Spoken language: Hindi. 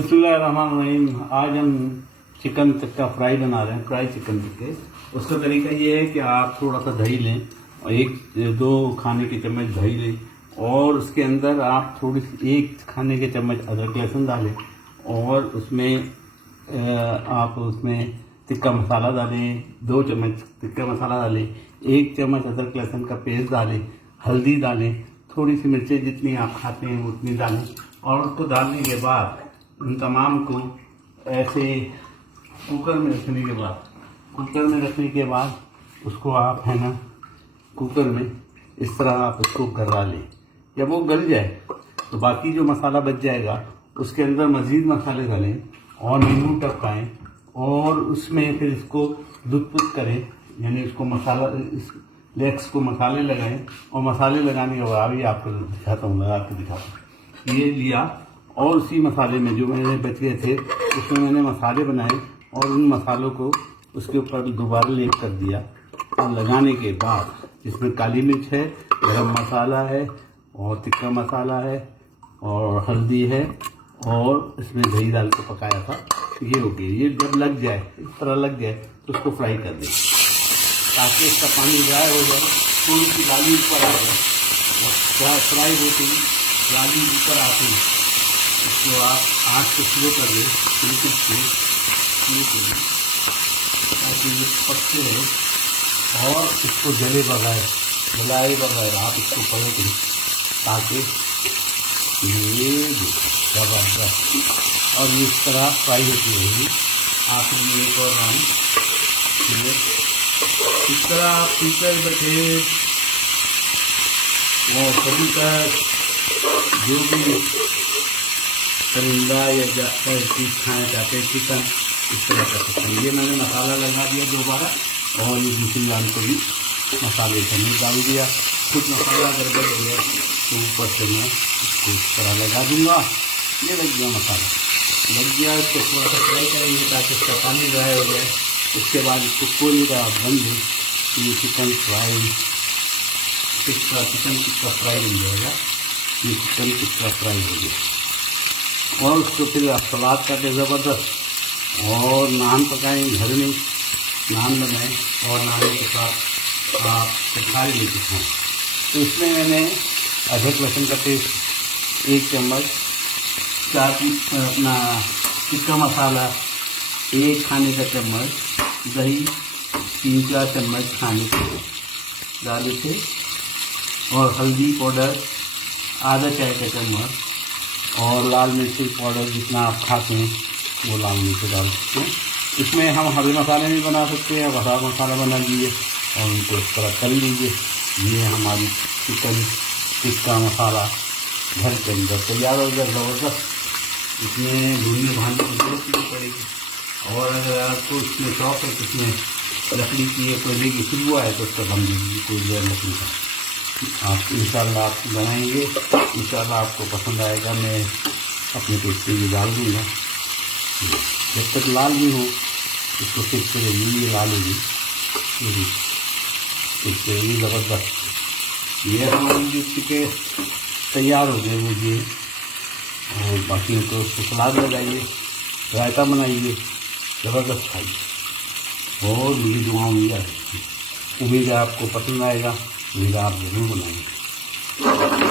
बिस्मिल्लाहिर्रहमानिर्रहीम। आज हम चिकन टिक्का फ्राई बना रहे हैं, फ्राई चिकन टिक्के। उसका तरीका ये है कि आप थोड़ा सा दही लें और एक दो खाने के चम्मच दही लें और उसके अंदर आप थोड़ी सी एक खाने के चम्मच अदरक लहसुन डालें और उसमें आप उसमें टिक्का मसाला डालें, 2 चम्मच टिक्का मसाला डालें, 1 चम्मच अदरक लहसुन का पेस्ट डालें, हल्दी डालें, थोड़ी सी मिर्चें जितनी आप खाते हैं उतनी डालें और उसको डालने के बाद उन तमाम को ऐसे कुकर में रखने के बाद उसको आप है ना कुकर में इस तरह आप उसको गला लें। जब वो गल जाए तो बाकी जो मसाला बच जाएगा उसके अंदर मज़ीद मसाले डालें और नींबू टपकाएं और उसमें फिर इसको दुध करें, यानी इसको मसाला इस लेग्स को मसाले लगाएं और मसाले लगाने के बाद भी आपको दिखाता हूँ, लगा के दिखाता हूँ। ये लिया और उसी मसाले में जो मैंने बच गए थे उसमें मैंने मसाले बनाए और उन मसालों को उसके ऊपर दोबारा लेप कर दिया और लगाने के बाद इसमें काली मिर्च है, गरम मसाला है और टिक्का मसाला है और हल्दी है और इसमें दही डाल के पकाया था। ये हो गया। ये जब लग जाए, इस तरह लग जाए तो उसको फ्राई कर दें ताकि इसका पानी ड्राई हो जाए, थोड़ी सी गाली ऊपर आ जाए। फ्राई होती गाली ऊपर आती है इसको आप आँच को स्लो कर दें बिल्कुल स्लो ताकि ये पकते रहे और इसको जलाए बगैर आप इसको पलटें ताकि ये ज़बरदस्त और इस तरह फ्राई होती रहेगी। आखिर एक और राउंड इस तरह आप पीकर बैठे और कभी का जो भी परिंदा या चीज़ खाना चाहते हैं चिकन इस तरह कर सकते हैं। ये मैंने मसाला लगा दिया दोबारा और ये दूसरी दाल को भी मसाले में डाल दिया। कुछ मसाला गड़बड़ हो गया तो ऊपर से मैं इसको इस तरह लगा दूँगा। ये लग गया मसाला, लग गया। इसको थोड़ा सा फ्राई करेंगे ताकि इसका पानी ड्राई हो जाए। उसके बाद इसको खोल कर आप बंद दें तो ये चिकन टिक्का फ्राई बन जाएगा। ये चिकन टिक्का फ्राई हो गया और उसको फिर आप सलाद काटें ज़बरदस्त और नान पकाएं, घर में नान बनाएं और नान के साथ आप खाली लेके खाएँ। तो इसमें मैंने अदरक लहसुन का पेस्ट 1 चम्मच, 4 अपना टिक्का मसाला 1 खाने का चम्मच, दही 3-4 चम्मच खाने के डाले थे और हल्दी पाउडर आधा चाय का चम्मच और लाल मिर्ची पाउडर जितना आप खाते हैं वो लाल मिर्ची डाल सकते हैं। इसमें हम हरे मसाले भी बना सकते हैं, हरा मसाला बना लीजिए और उनको इस तरह कर लीजिए। ये हमारी चिकन टिक्का मसाला घर के अंदर तैयार हो गया ज़बरदस्त। इसमें भूनने भाने की जरूरत नहीं पड़ेगी और अगर आपको इसमें शौक है तो इसमें लकड़ी की कोयले की खुशबू आए तो उसका बन देगी कोई देर लकड़ी का। आप इंशाल्लाह आप बनाएंगे, इंशाल्लाह आपको पसंद आएगा। मैं अपने पेट पे ये डाल दूँगा जब तक लाल भी हो इसको फिर से ये लाल होगी फिर से ये ज़बरदस्त। ये हमारी जो चिकन तैयार हो गए मुझे और बाकी को सलाद लगाइए, रायता बनाइए, ज़बरदस्त खाइए और मेरी दुआओं में उम्मीद है आपको पसंद आएगा। उम्मीद आप ज़रूर बनाएंगे।